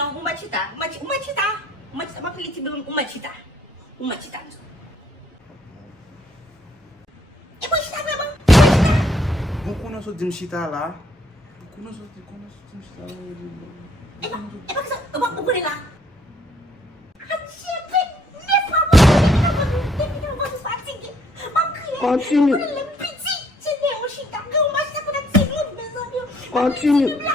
não, uma tita. Uma tita. Uma cliente do uma tita. Uma tita. E uma tita ba? Buku na so dim shita la. Buku na so dim shita la. E ba ka ba nila? Continue. Continue.